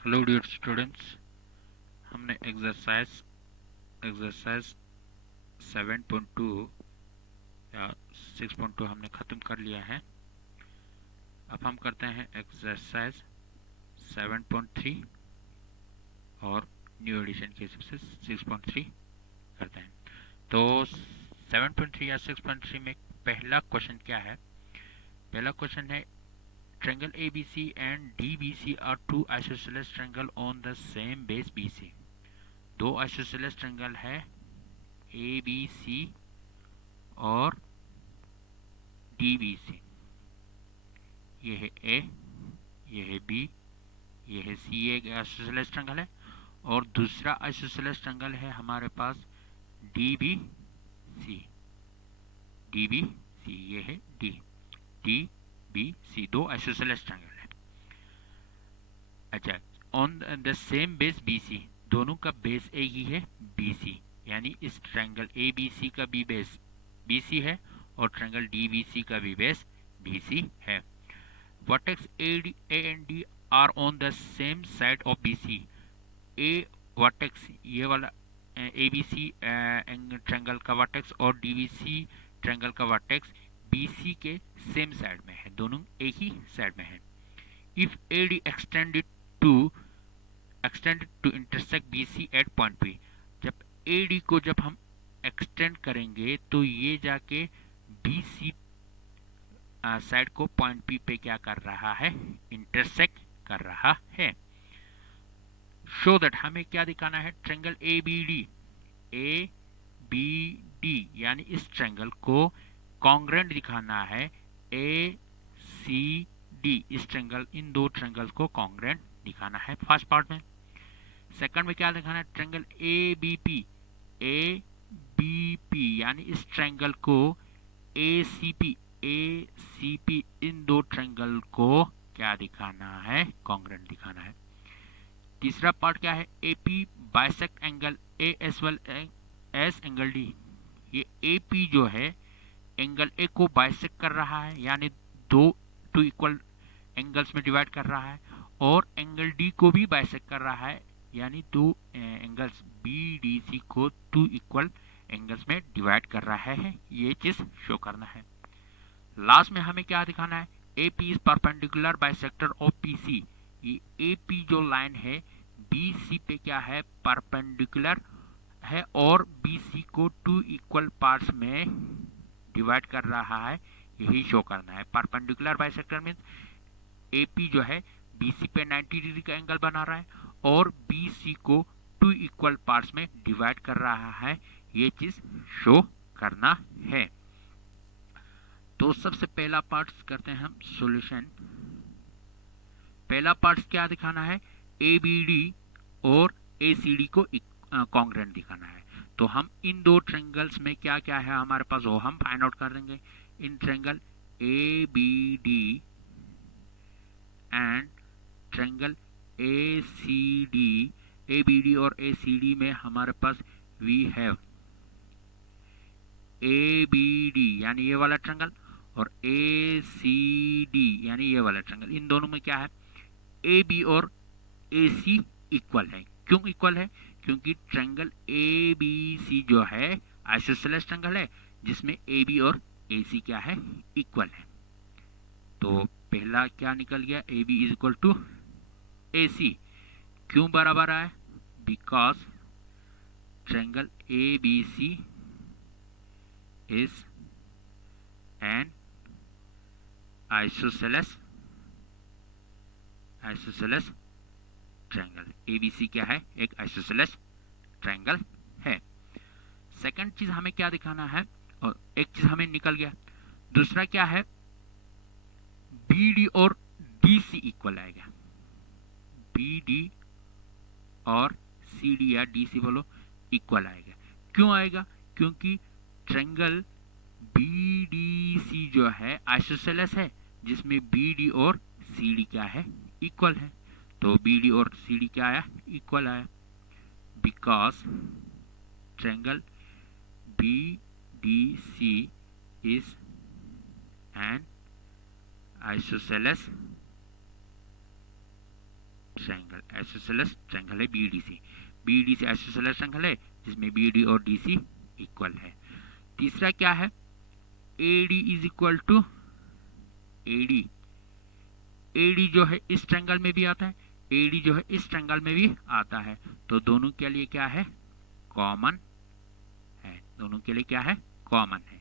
Hello dear students. हमने exercise 7.2 या 6.2 हमने ख़त्म कर लिया है। अब हम करते हैं एक्सरसाइज 7.3 और न्यू एडिशन के हिसाब से 6.3 करते हैं। तो 7.3 या 6.3 में पहला क्वेश्चन क्या है? पहला क्वेश्चन है triangle ABC and DBC are two isosceles triangle on the same base BC। दो आइसोसेलेस ट्रायंगल है ABC और DBC। ये है A, ये है B, ये है C। एक आइसोसेलेस ट्रायंगल है और दूसरा आइसोसेलेस ट्रायंगल है हमारे पास DBC। DBC ये है DBC दो आइसोसेलेस ट्रायंगल है। अच्छा, on the same base BC, दोनों का बेस एक ही है BC, यानी इस ट्रायंगल ABC का भी बेस BC है और ट्रायंगल DBC का भी बेस BC है। Vertex A and D are on the same side of BC। A vertex ये वाला ABC ट्रायंगल का वर्टेक्स और DBC ट्रायंगल का वर्टेक्स BC के सेम साइड में है, दोनों एक ही साइड में है। If AD extended to intersect BC at point P, जब AD को जब हम एक्सटेंड करेंगे तो ये जाके BC साइड को पॉइंट P पे क्या कर रहा है? इंटरसेक्ट कर रहा है। शो दैट, हमें क्या दिखाना है? ट्रायंगल ए बी डी यानी इस ट्रायंगल को कॉन्ग्रेंट दिखाना है ACD। इस ट्रायंगल, इन दो ट्रायंगल को कॉन्ग्रेंट दिखाना है फर्स्ट पार्ट में। सेकंड में क्या दिखाना है? ट्रायंगल ए बी पी यानी इस ट्रायंगल को ACP इन दो ट्रायंगल को क्या दिखाना है? कॉन्ग्रेंट दिखाना है। तीसरा पार्ट क्या है? AP bisect angle A as well S angle D। ये AP जो है एंगल A को बाइसेक्ट कर रहा है, यानी टू इक्वल एंगल्स में डिवाइड कर रहा है, और एंगल D को भी बाइसेक्ट कर रहा है, यानी दो एंगल्स BDC को टू इक्वल एंगल्स में डिवाइड कर रहा है। ये चीज शो करना है। लास्ट में हमें क्या दिखाना है? AP is perpendicular bisector of PC। ये AP जो लाइन है BC पे क्या है? परपेंडिकुलर है और BC को टू इक्वल पार्ट्स में डिवाइड कर रहा है, यही शो करना है। परपेंडिकुलर बाइसेक्टर मीन्स AP जो है BC पे 90 डिग्री का एंगल बना रहा है और BC को टू इक्वल पार्ट्स में डिवाइड कर रहा है, ये चीज शो करना है। तो सबसे पहला पार्ट करते हैं हम सॉल्यूशन। पहला पार्ट क्या दिखाना है? ABD और ACD को कॉन्ग्रेंट दिखाना है। तो हम इन दो ट्रायंगल्स में क्या क्या है हमारे पास वो हम फाइंड आउट कर देंगे। In triangle ABD and triangle ABD और ACD में हमारे पास वी हैव ABD यानी ये वाला ट्रायंगल और ACD यानी ये वाला ट्रायंगल। इन दोनों में क्या है? AB और AC इक्वल है। क्यों इक्वल है? क्योंकि ट्रायंगल ABC जो है आइसोसेलेस ट्रायंगल है जिसमें AB और AC क्या है? इक्वल है। तो पहला क्या निकल गया? AB is equal to AC। क्यों बराबर आया? Because triangle ABC is an isosceles triangle. ABC क्या है? एक आइसोसेलेस ट्रायंगल है। सेकंड चीज हमें क्या दिखाना है? और एक चीज हमें निकल गया। दूसरा क्या है? BD और DC इक्वल आएगा। BD और CD या DC बोलो इक्वल आएगा। क्यों आएगा? क्योंकि ट्रायंगल BDC जो है आइसोसेलेस है जिसमें BD और CD क्या है? इक्वल है। तो BD और CD क्या आया? इक्वल आया। Because triangle BDC is an isosceles triangle, isosceles triangle है बीडीसी। बीडीसी आइसोसेलेस ट्रायंगल है जिसमें बीडी और डीसी इक्वल है। तीसरा क्या है, AD is equal to AD. AD जो है इस ट्रायंगल में भी आता है, एडी जो है इस ट्रायंगल में भी आता है, तो दोनों के लिए क्या है, कॉमन है। दोनों के लिए क्या है, कॉमन है।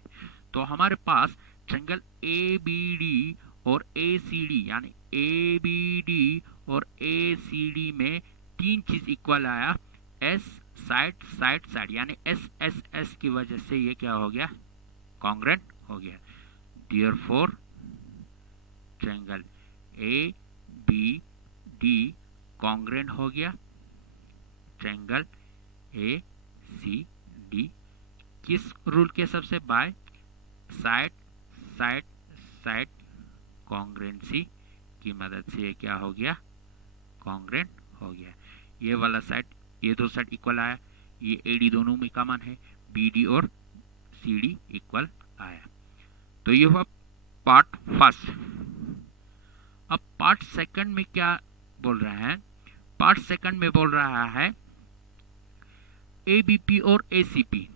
तो हमारे पास ट्रायंगल ए बी डी और ए सी डी, यानी ए बी डी और ए सी डी में तीन चीज इक्वल आया, एस साइड साइड साइड, यानी एस एस एस की वजह से ये क्या हो गया, कॉन्ग्रेंट हो गया। Therefore triangle A B D congruent हो गया ट्रायंगल ए सी डी। किस रूल के हिसाब से, by side side side congruency की मदद से ये क्या हो गया, कॉन्ग्रेंट हो गया। ये वाला साइड, ये दो साइड इक्वल आया, ये एडी दोनों में कॉमन है, बीडी और सीडी इक्वल आया। तो ये हुआ पार्ट फर्स्ट। अब पार्ट सेकंड में क्या बोल रहा है, पार्ट सेकंड में बोल रहा है एबीपी और एसीपी।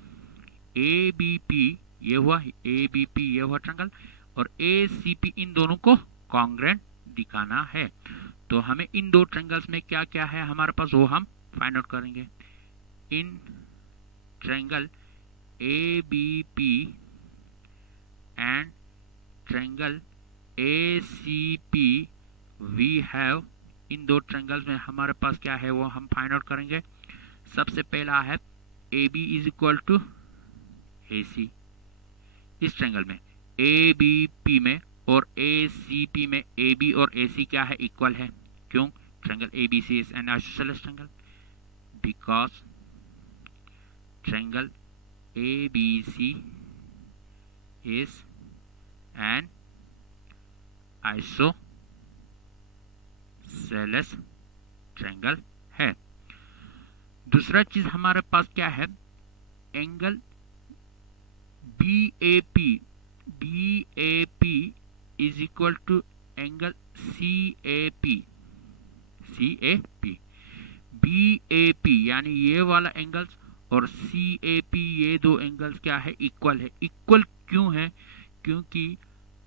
एबीपी ये हुआ, एबीपी ये हुआ ट्रायंगल, और एसीपी इन दोनों को कॉन्ग्रेंट दिखाना है। तो हमें इन दो ट्रायंगल्स में क्या क्या है हमारे पास, वो हम फाइंड आउट करेंगे। In triangle ABP and triangle ACP we have, in दो ट्रायंगल्स में हमारे पास क्या है वो हम फाइंड आउट करेंगे। सबसे पहला है A B is equal to A C. इस ट्रायंगल में ए बी पी में और ए सी पी में ए बी और ए सी क्या है, इक्वल है। क्यों, triangle A B C is an isosceles triangle, because triangle A B C is an isosceles triangle है। दूसरा चीज हमारे पास क्या है, angle BAP, BAP is equal to angle CAP, CAP, BAP यानी ये वाला एंगल्स और CAP ये दो एंगल्स क्या है, इक्वल है। इक्वल क्यों है, क्योंकि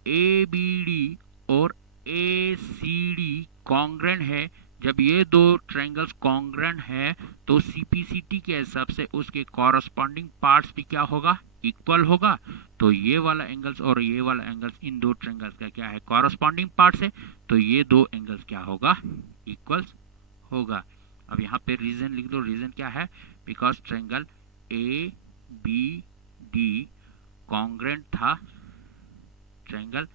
ABD और ACD कॉन्ग्रेंट है। जब ये दो ट्रायंगल्स कॉन्ग्रेंट है तो सीपीसीटी के हिसाब से उसके कॉरस्पॉन्डिंग पार्ट्स भी क्या होगा, इक्वल होगा। तो ये वाला एंगल्स और ये वाला एंगल्स इन दो ट्रायंगल्स का क्या है, कॉरस्पॉन्डिंग पार्ट्स है। तो ये दो एंगल्स क्या होगा, इक्वल्स होगा। अब यहाँ पे रीजन लिख दो, रीजन क्या है, because triangle A B D congruent था ट्रायंगल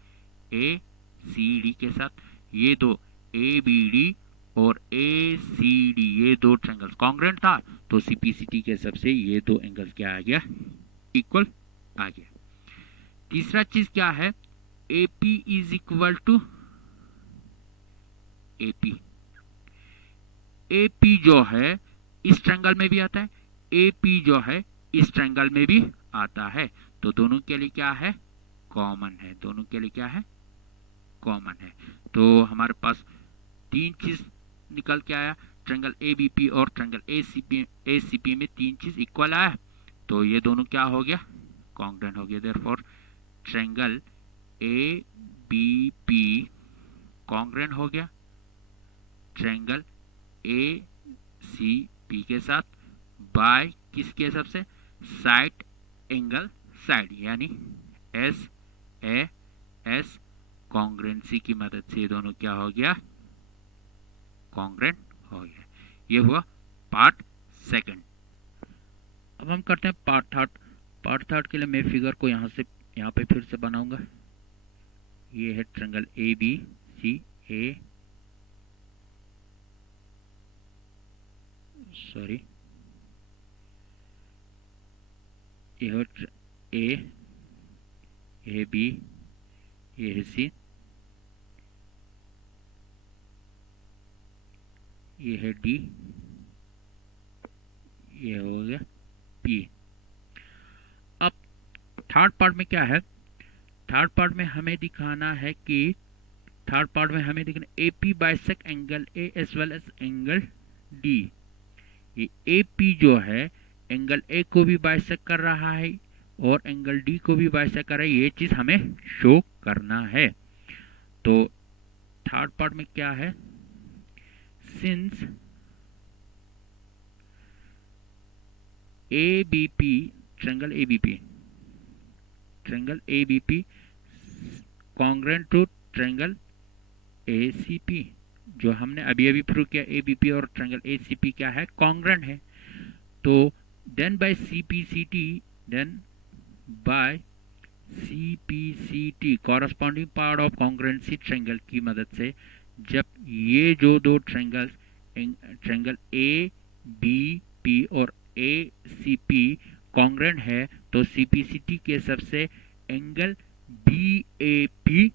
ए सी डी के साथ। ये दो ए बी डी और ए सी डी ये दो ट्रायंगल्स कॉन्ग्रेंट था, तो सीपीसीटी के हिसाब से ये दो एंगल्स क्या आ गया, इक्वल आ गया। तीसरा चीज क्या है, AP is equal to AP. AP जो है इस ट्रायंगल में भी आता है, एपी जो है इस ट्रायंगल में भी आता है। तो दोनों के लिए क्या है, कॉमन है। दोनों के लिए क्या है, कॉमन है। तो हमारे पास तीन चीज निकल के आया, ट्रायंगल एबीपी और ट्रायंगल एसीपी में तीन चीज इक्वल आया, तो ये दोनों क्या हो गया, कॉन्ग्रेंट हो गया। देयरफॉर ट्रायंगल एबीपी कॉन्ग्रेंट हो गया ट्रायंगल एसीपी के साथ, बाय किसके हिसाब से, साइड एंगल साइड, यानी एस ए एस कॉन्ग्रेंसी की मदद से दोनों क्या हो गया, कॉन्ग्रेंट हो गया। ये हुआ पार्ट सेकंड। अब हम करते हैं पार्ट थर्ड। पार्ट थर्ड के लिए मैं फिगर को यहाँ पे फिर से बनाऊंगा। ये है ट्रायंगल ए बी सी, ये है ए बी, ये है सी, ये है डी, ये हो गया पी। अब थर्ड पार्ट में क्या है, थर्ड पार्ट में हमें दिखाना है कि थर्ड पार्ट में हमें देखना AP bisect angle A as well as angle D। ये AP जो है एंगल A को भी बाइसेक्ट कर रहा है और एंगल D को भी बाइसेक्ट कर रहा है, ये चीज हमें शो करना है। तो थर्ड पार्ट में क्या है, since ABP triangle ABP congruent to triangle ACP, जो हमने अभी अभी प्रूव किया ABP और ट्रायंगल ACP क्या है, कॉन्ग्रेंट है। तो then by CPCT corresponding part of congruency triangle की मदद से जब ये जो दो ट्रायंगल्स ट्रायंगल ABP और ACP कॉन्ग्रेंट है तो CPCT के सबसे एंगल BAP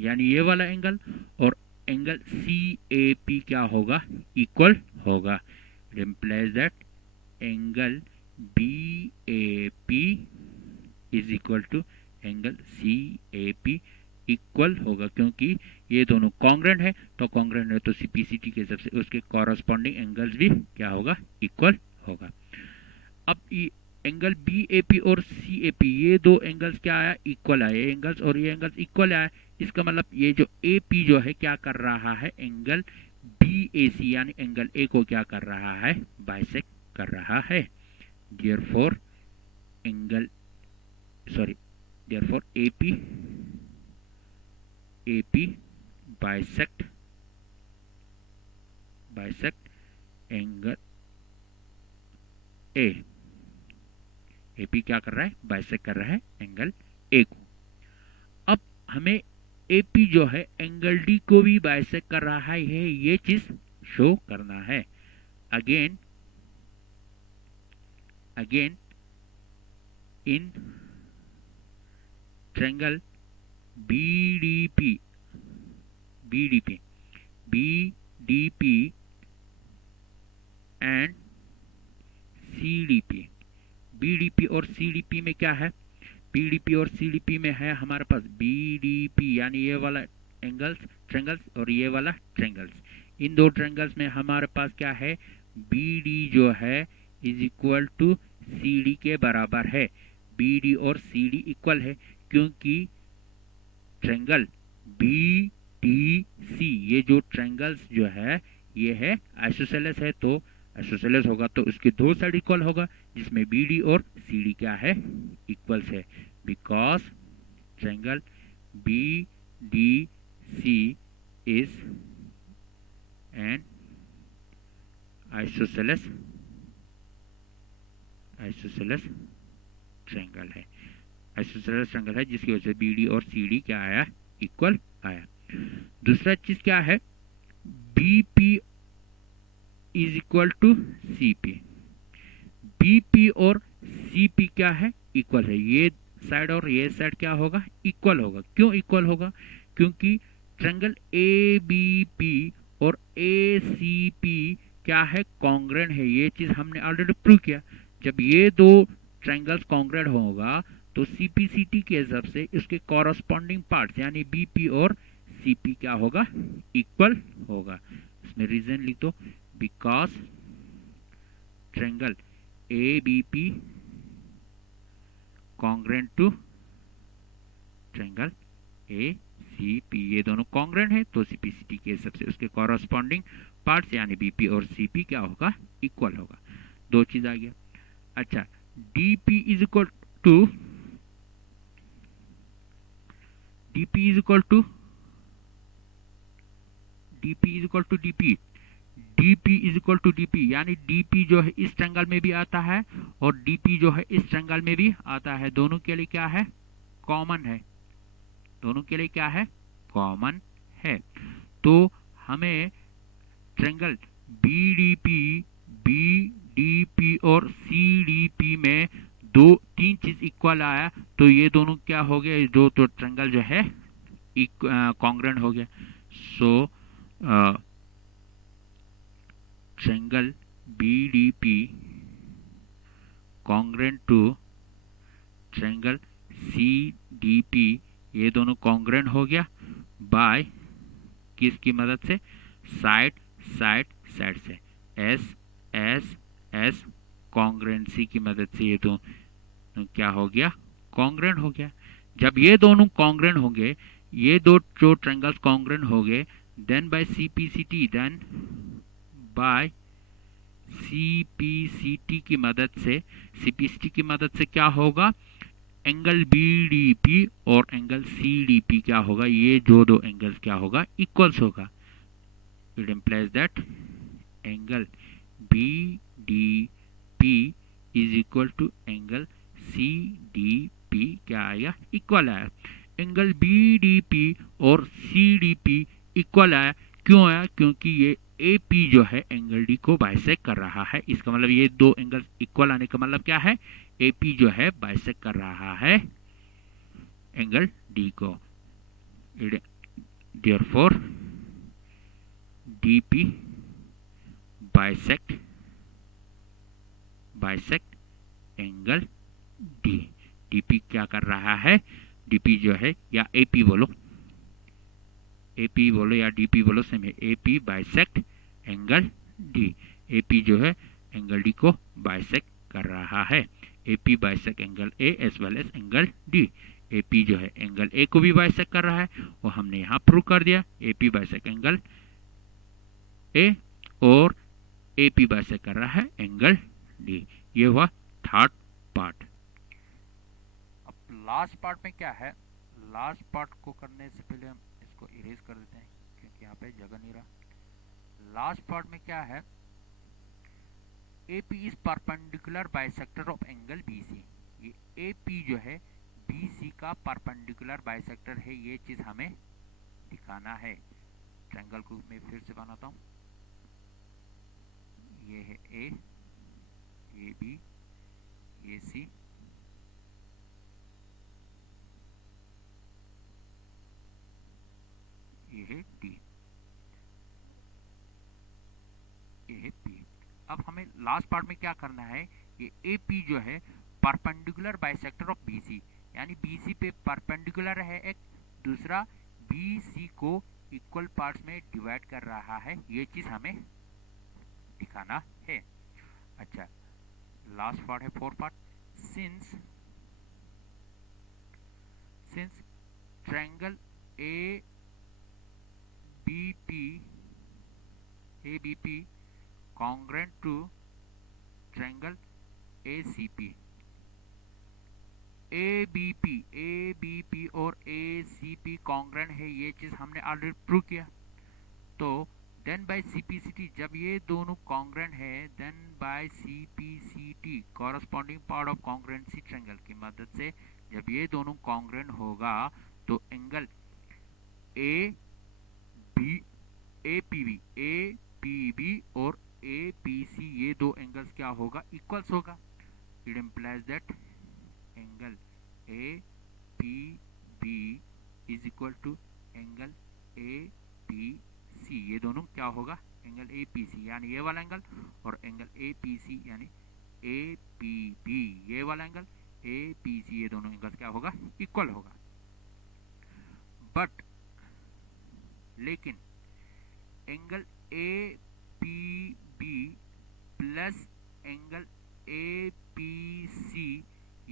यानी ये वाला एंगल और एंगल CAP क्या होगा, इक्वल होगा। It implies that angle BAP is equal to angle CAP equal होगा, क्योंकि ये दोनों कॉन्ग्रेंट है, तो कॉन्ग्रेंट है तो CPCT के हिसाब से उसके कॉरस्पॉन्डिंग एंगल्स भी क्या होगा, इक्वल होगा। अब एंगल BAP और CAP ये दो एंगल्स क्या आया, इक्वल आया, ये एंगल्स और ये एंगल्स इक्वल आया। इसका मतलब ये जो AP जो है क्या कर रहा है, एंगल BAC यानी एंगल A को क्या कर रहा है, बाइसेक्ट कर रहा है। therefore AP bisect angle A। AP क्या कर रहा है, बाइसेक्ट कर रहा है एंगल A को। अब हमें AP जो है एंगल D को भी बाइसेक्ट कर रहा है, ये चीज शो करना है। Again in triangle BDP and CDP, BDP और CDP में क्या है, BDP और CDP में है हमारे पास BDP यानी ये वाला ट्रायंगल्स और ये वाला ट्रायंगल्स। इन दो ट्रायंगल्स में हमारे पास क्या है, BD जो है इज इक्वल टू CD के बराबर है। BD और CD इक्वल है क्योंकि ट्रायंगल BDC ये जो ट्रायंगल्स जो है ये है आइसोसेलेस है, तो आइसोसेलेस होगा तो उसके दो साइड इक्वल होगा, जिसमें BD और CD क्या है, इक्वल्स है। Because triangle BDC is an isosceles triangle है, आइसोसेलेस ट्रायंगल है, जिसकी वजह से BD और CD क्या आया, इक्वल आया। दूसरा चीज क्या है, BP is equal to CP, BP और CP क्या है, इक्वल है। ये साइड और ये साइड क्या होगा, इक्वल होगा। क्यों इक्वल होगा, क्योंकि ट्रायंगल ABP और ACP क्या है, कॉन्ग्रेंट है। ये चीज हमने ऑलरेडी प्रूव किया। जब ये दो ट्रायंगल्स कॉन्ग्रेंट होगा तो CPCT के हिसाब से इसके कॉरस्पॉन्डिंग पार्ट्स यानी BP और CP क्या होगा, इक्वल होगा। इसमें रीजन लिख दो, because triangle ABP congruent to triangle ACP, ये दोनों कॉन्ग्रेंट है तो CPCT के हिसाब से उसके कॉरस्पॉन्डिंग पार्ट्स यानी BP और CP क्या होगा, इक्वल होगा। दो चीज आ गया। अच्छा, DP is equal to DP यानी DP जो है इस ट्रायंगल में भी आता है और DP जो है इस ट्रायंगल में भी आता है। दोनों के लिए क्या है, कॉमन है। दोनों के लिए क्या है, कॉमन है। तो हमें ट्रायंगल BDP और CDP में तीन चीज इक्वल आया, तो ये दोनों क्या हो गया, दो तो ट्रायंगल जो है कॉन्ग्रेंट हो गया। So triangle BDP congruent to triangle CDP, ये दोनों कॉन्ग्रेंट हो गया बाय किसकी मदद से, साइड साइड साइड से, एस एस एस कॉन्ग्रेंसी की मदद से ये दोनों क्या हो गया, कॉन्ग्रेंट हो गया। जब ये दोनों कॉन्ग्रेंट होंगे, ये दो जो ट्रायंगल्स कॉन्ग्रेंट हो गए, then by CPCT, then by CPCT की मदद से, सीपीसीटी की मदद से क्या होगा, एंगल बीडीपी और एंगल सीडीपी क्या होगा, ये जो दो एंगल्स क्या होगा, इक्वल्स होगा। It implies that angle BDP is equal to angle CDP क्या आया, इक्वल आया। एंगल बीडीपी और सीडीपी इक्वल आया, क्यों आया, क्योंकि ये AP जो है एंगल D को बाइसेक्ट कर रहा है। इसका मतलब ये दो एंगल इक्वल आने का मतलब क्या है, AP जो है बाइसेक्ट कर रहा है एंगल D को। Therefore DP bisect angle D। DP क्या कर रहा है, DP जो है, या AP बोलो, AP बोलो या DP बोलो, सेम है। AP bisect angle D। AP जो है एंगल D को बाइसेक्ट कर रहा है। AP bisect angle A as well as angle D। AP जो है एंगल A को भी बाइसेक्ट कर रहा है, वो हमने यहाँ प्रूव कर दिया। AP बाइसेक्ट एंगल A और AP बाइसेक्ट कर रहा है एंगल D। ये हुआ थर्ड पार्ट। अब लास्ट पार्ट में क्या है, लास्ट पार्ट को करने से पहले हम इसको इरेज कर देते हैं क्योंकि यहाँ पे जगह नहीं रहा। लास्ट पार्ट में क्या है, AP is perpendicular bisector of angle BC। ये AP जो है BC का परपेंडिकुलर बाइसेक्टर है, ये चीज हमें दिखाना है। ट्रायंगल को मैं फिर से बनाता हूँ। ये है A, ये B, ये C, ये है D, ये है P। अब हमें लास्ट पार्ट में क्या करना है, ये AP जो है परपेंडिकुलर बाइसेक्टर ऑफ BC, यानी BC पे परपेंडिकुलर है एक, दूसरा BC को इक्वल पार्ट्स में डिवाइड कर रहा है, ये चीज हमें दिखाना है। अच्छा, लास्ट पार्ट है fourth part. Since triangle ABP congruent to triangle ACP, ABP और ACP कॉन्ग्रेंट है, ये चीज हमने ऑलरेडी प्रूव किया। तो देन बाय सीपीसीटी, जब ये दोनों कॉन्ग्रेंट है, then by CPCT corresponding part of congruency triangle की मदद से जब ये दोनों कॉन्ग्रेंट होगा तो एंगल APB और APC ये दो एंगल्स क्या होगा, इक्वल्स होगा। It implies that angle APB is equal to angle APC, ये दोनों क्या होगा, एंगल APC यानी ये वाला एंगल, और एंगल APC यानी APB ये वाला एंगल, APC ये दोनों एंगल्स क्या होगा, इक्वल होगा। बट लेकिन angle APB plus angle APC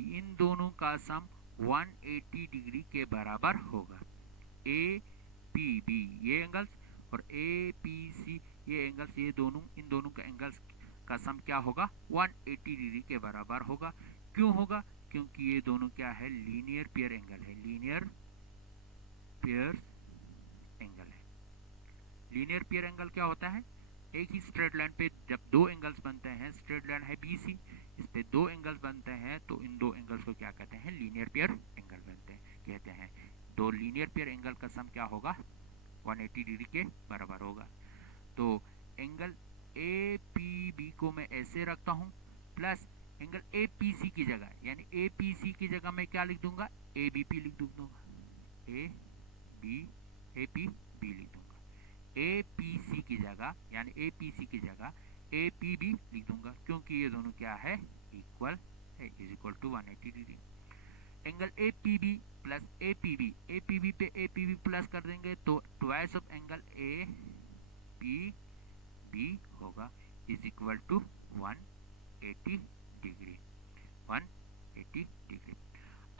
इन दोनों का सम 180 डिग्री के बराबर होगा। APB ये एंगल्स और APC ये एंगल्स, ये दोनों, इन दोनों का एंगल्स का सम क्या होगा, 180 डिग्री के बराबर होगा। क्यों होगा, क्योंकि ये दोनों क्या है, लीनियर पेयर एंगल है, लीनियर पेयर एंगल है। लीनियर पेयर एंगल क्या होता है, एक ही स्ट्रेट लाइन पे जब दो एंगल्स बनते हैं, स्ट्रेट लाइन है BC, इस पे दो एंगल्स बनते हैं, तो इन दो एंगल्स को क्या कहते हैं, लीनियर पेयर एंगल कहते हैं। दो लीनियर पेयर एंगल का सम क्या होगा, 180 डिग्री के बराबर होगा। तो एंगल APB को मैं ऐसे रखता हूँ, प्लस एंगल APC की जगह, यानी APC की जगह मैं क्या लिख दूंगा, ABP लिख दूंगा, APB लिख दूंगा। APC की जगह, यानी APC की जगह APB लिख दूंगा, क्योंकि ये दोनों क्या है, इक्वल है, is equal to 180 degree. Angle A P B plus A P B, A P B पे ए पी बी प्लस कर देंगे तो twice of angle A P B होगा is equal to 180 degree, 180 degree.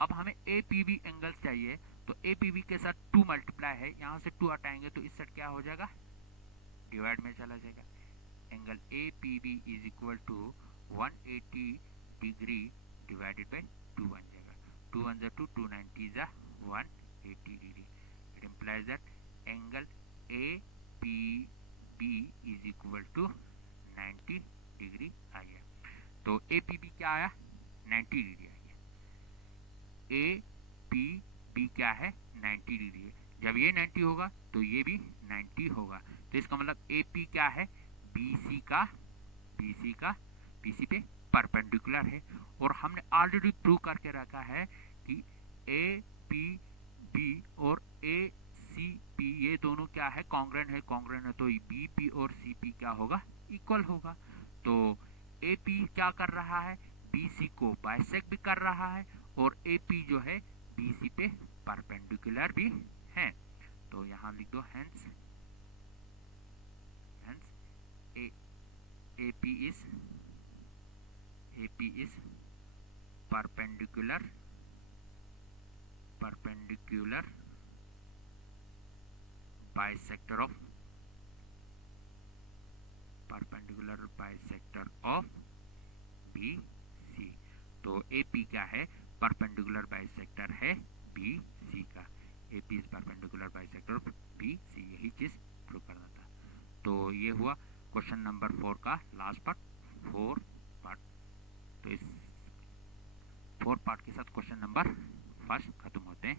अब हमें ए P B angle चाहिए, तो A P B के साथ 2 मल्टीप्लाई है, यहाँ से 2 हटाएंगे तो इस साइड क्या हो जाएगा, डिवाइड में चला जाएगा। Angle A P B is equal to 180 degree divided by 2 बन जाएगा, 2 1 जा 2, 2 90 जा 180 degree. It implies that angle A P B is equal to 90 degree आ गया। तो ए पी बी क्या आया, 90 डिग्री आ गया। ए पी बी क्या है, 90 डिग्री है। जब ये 90 होगा तो ये भी 90 होगा, तो इसका मतलब ए पी क्या है, बी सी पे परपेंडिकुलर है। और हमने ऑलरेडी प्रूव करके रखा है कि ए पी बी और ए सी पी ये दोनों क्या है, कॉन्ग्रेंट है, तो बी पी और सी पी क्या होगा, इक्वल होगा। तो ए पी क्या कर रहा है, बी सी को बाइसेक्ट भी कर रहा है, और ए पी जो है बी सी पे परपेंडिकुलर भी है। तो यहाँ लिख दो hence A P is perpendicular bisector of B C. तो ए पी क्या है, परपेंडिकुलर बाइसेक्टर है बी सी का, A P is perpendicular bisector of B C, यही चीज प्रूव करना था। तो ये हुआ क्वेश्चन नंबर 4 का लास्ट पार्ट, 4 पार्ट। तो इस 4 पार्ट के साथ क्वेश्चन नंबर 1 खत्म होते हैं।